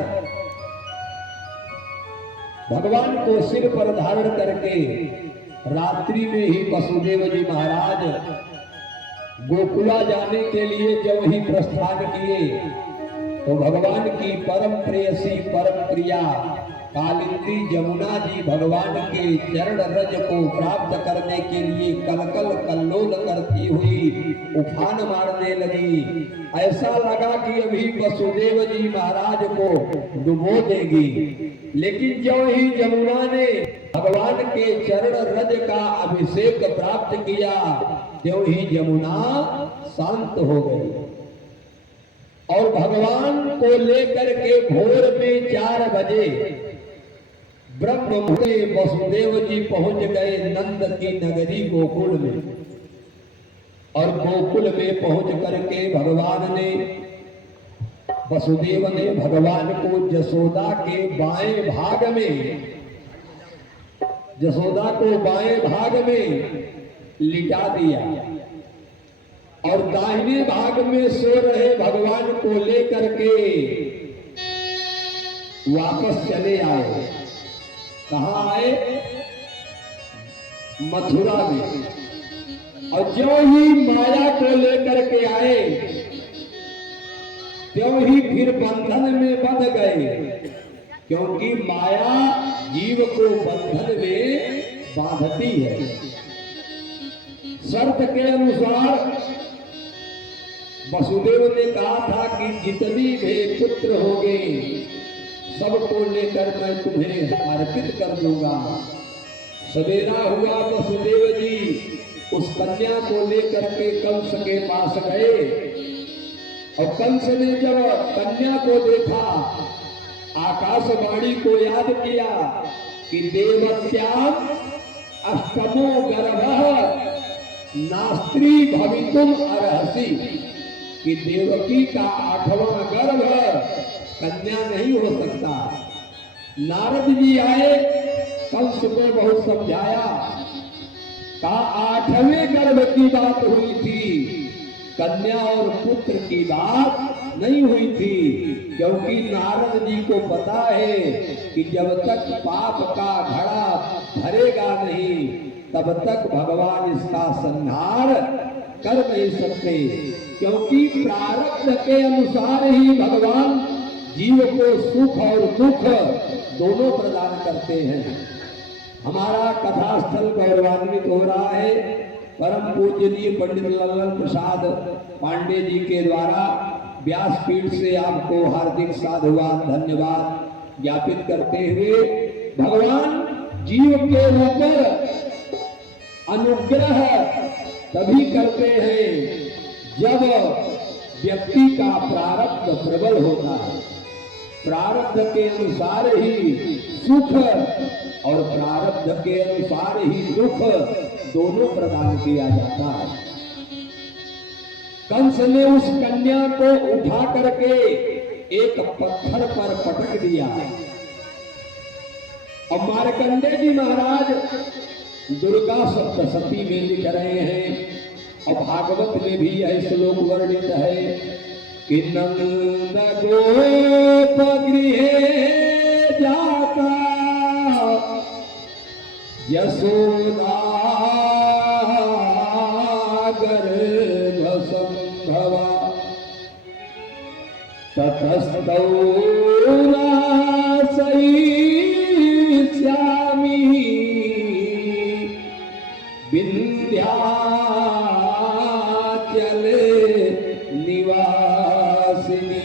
जाकर भगवान को सिर पर धारण करके रात्रि में ही वसुदेव जी महाराज गोकुला जाने के लिए जब ही प्रस्थान किए तो भगवान की परम प्रेयसी परम प्रिया कालिंदी जमुना जी भगवान के चरण रज को प्राप्त करने के लिए कलकल कल्लोल करती हुई उफान मारने लगी। ऐसा लगा कि अभी वसुदेव जी महाराज को डुबो देगी, लेकिन जो ही जमुना ने भगवान के चरण रज का अभिषेक प्राप्त किया त्यों ही जमुना शांत हो गई और भगवान को लेकर के भोर में 4 बजे ब्रह्म मुहूर्त वसुदेव जी पहुंच गए नंद की नगरी गोकुल में। और गोकुल में पहुंच करके वसुदेव ने भगवान को जसोदा के बाएं भाग में लिटा दिया और दाहिने भाग में सो रहे भगवान को लेकर के वापस चले आए। कहाँ आए? मथुरा में। और जो ही माया को लेकर के आए त्यों ही फिर बंधन में बंध गए, क्योंकि माया जीव को बंधन में बांधती है। शर्त के अनुसार वसुदेव ने कहा था कि जितनी भी पुत्र होंगे सबको लेकर मैं तुम्हें अर्पित कर दूंगा। सवेरा हुआ, वसुदेव जी उस कन्या को लेकर के कंस के पास गए और कंस ने जब कन्या को देखा आकाशवाणी को याद किया कि देवत्याम अष्टमो गर्भः नास्त्री भवितुम अर्हसि, कि देवकी का 8वां गर्भ कन्या नहीं हो सकता। नारद जी आए, कंस को बहुत समझाया, कहा 8वें गर्भ की बात हुई थी, कन्या और पुत्र की बात नहीं हुई थी। क्योंकि नारद जी को पता है कि जब तक पाप का घड़ा भरेगा नहीं तब तक भगवान इसका संहार कर नहीं सकते, क्योंकि प्रारब्ध के अनुसार ही भगवान जीव को सुख और दुख दोनों प्रदान करते हैं। हमारा कथास्थल गौरवान्वित हो रहा है। परम पूजनीय पंडित लल्लन प्रसाद पांडे जी के द्वारा व्यासपीठ से आपको हार्दिक साधुवाद धन्यवाद ज्ञापित करते हुए भगवान जीव के ऊपर अनुग्रह तभी करते हैं जब व्यक्ति का प्रारब्ध प्रबल होता है। प्रारब्ध के अनुसार ही सुख और प्रारब्ध के अनुसार ही दुख दोनों प्रदान किया जाता है। कंस ने उस कन्या को उठा करके एक पत्थर पर पटक दिया और मार्कंडेय जी महाराज दुर्गा सप्तशती में लिख रहे हैं और भागवत में भी यह श्लोक वर्णित है कि नंद गोप गृहे जाता यशोदा गर्भ संभवा ततस्तौ श्यामी विंध्याचल निवासिनी।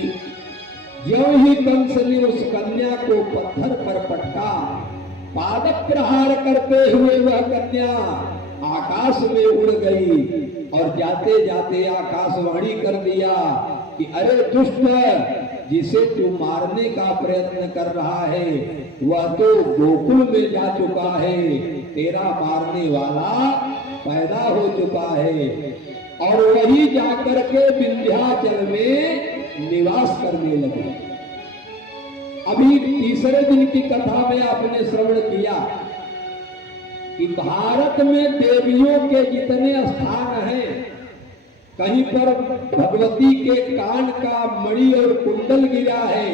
जो ही कंस ने उस कन्या को पत्थर पर पटका, पाद प्रहार करते हुए वह कन्या आकाश में उड़ गई और जाते जाते आकाशवाणी कर दिया कि अरे दुष्ट, जिसे तू मारने का प्रयत्न कर रहा है वह तो गोकुल में जा चुका है, तेरा मारने वाला पैदा हो चुका है और वही जाकर के विंध्याचल में निवास करने लगे। अभी तीसरे दिन की कथा में आपने श्रवण किया कि भारत में देवियों के जितने स्थान हैं, कहीं पर भगवती के कान का मणि और कुंडल गिरा है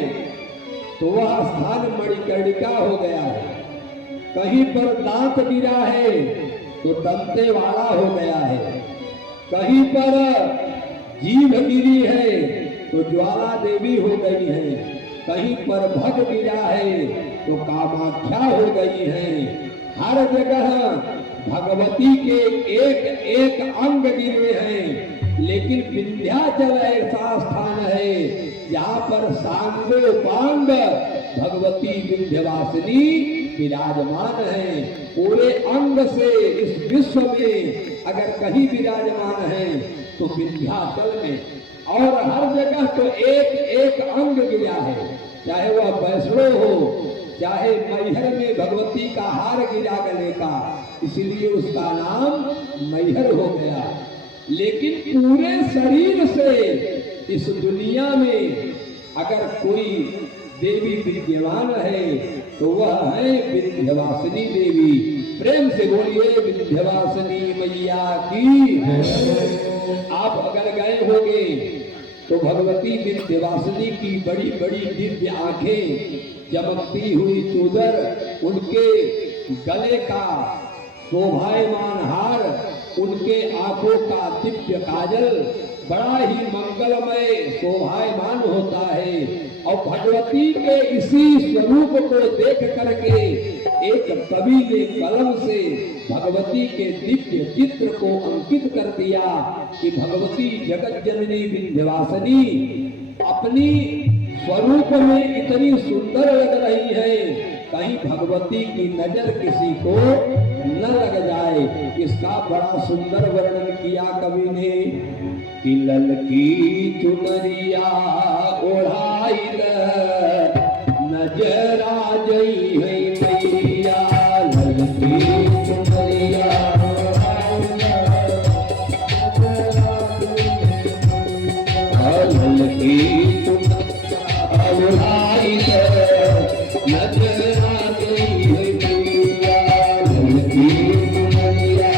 तो वह स्थान मणिकर्णिका हो गया है। कहीं पर दांत गिरा है तो दंतेवाड़ा हो गया है। कहीं पर जीभ गिरी है तो ज्वाला देवी हो गई है। कहीं पर भग गिरा है तो कामाख्या हो गई है। हर जगह भगवती के एक एक अंग गिरे हैं, लेकिन विंध्याचल ऐसा स्थान है जहाँ पर सांगोपांग भगवती विंध्यवासिनी विराजमान है। पूरे अंग से इस विश्व में अगर कहीं विराजमान है तो विंध्याचल में, और हर जगह तो एक एक अंग गिरा है, चाहे वह वैष्णो हो, चाहे मैहर में भगवती का हार गिरा गले का, इसलिए उसका नाम मैहर हो गया। लेकिन पूरे शरीर से इस दुनिया में अगर कोई देवी विद्यमान है तो वह है विंध्यवासिनी देवी। प्रेम से बोलिए विंध्यवासिनी मैया की। आप अगर गए होंगे तो भगवती विंध्यवासिनी की बड़ी बड़ी दिव्य आंखें, चमकती हुई चूदर, उनके गले का शोभायमान हार, उनके आंखों का दिव्य काजल बड़ा ही मंगलमय शोभायमान होता है। और भगवती के इसी स्वरूप को देख करके एक कवि ने कलम से भगवती के दिव्य चित्र को अंकित कर दिया कि भगवती जगत जननी विंध्यवासिनी अपनी स्वरूप में इतनी सुंदर लग रही है, कहीं भगवती की नजर किसी को न लग जाए। इसका बड़ा सुंदर वर्णन किया कवि ने कि ललकी चुनरिया ओढ़ाई नजर आ गई है मैया। ललकी चुनरिया ललकी ओढ़ाई नजर आ गई है मैया। ललकी चुनरिया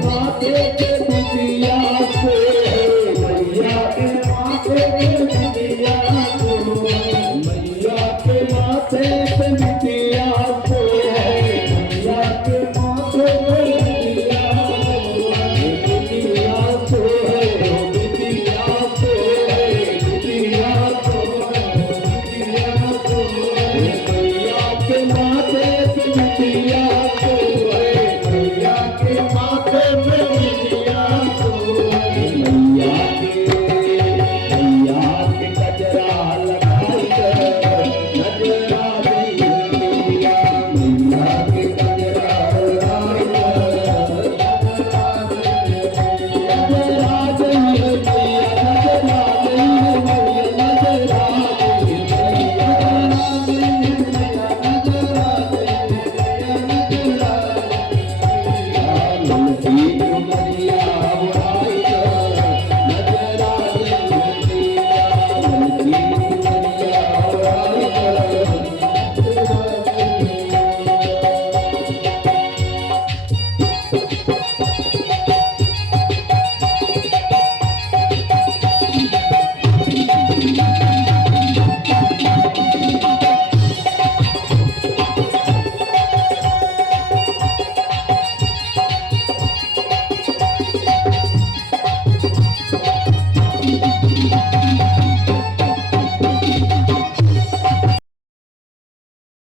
माते